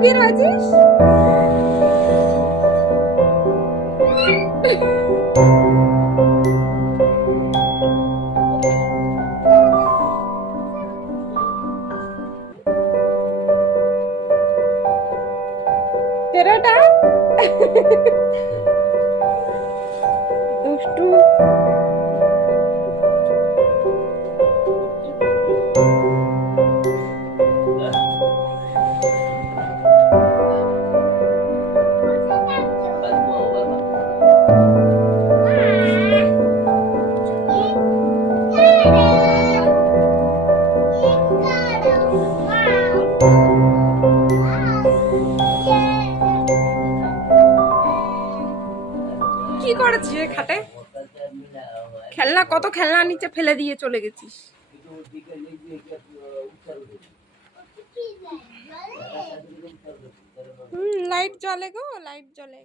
লুকিয়ে রয়েছিস? তেরাটা দুষ্টু। কি করেছিস রে খাটে? খেলনা, কত খেলনা নিচে ফেলে দিয়ে চলে গেছিস। লাইট জ্বলে গো, লাইট জ্বলে।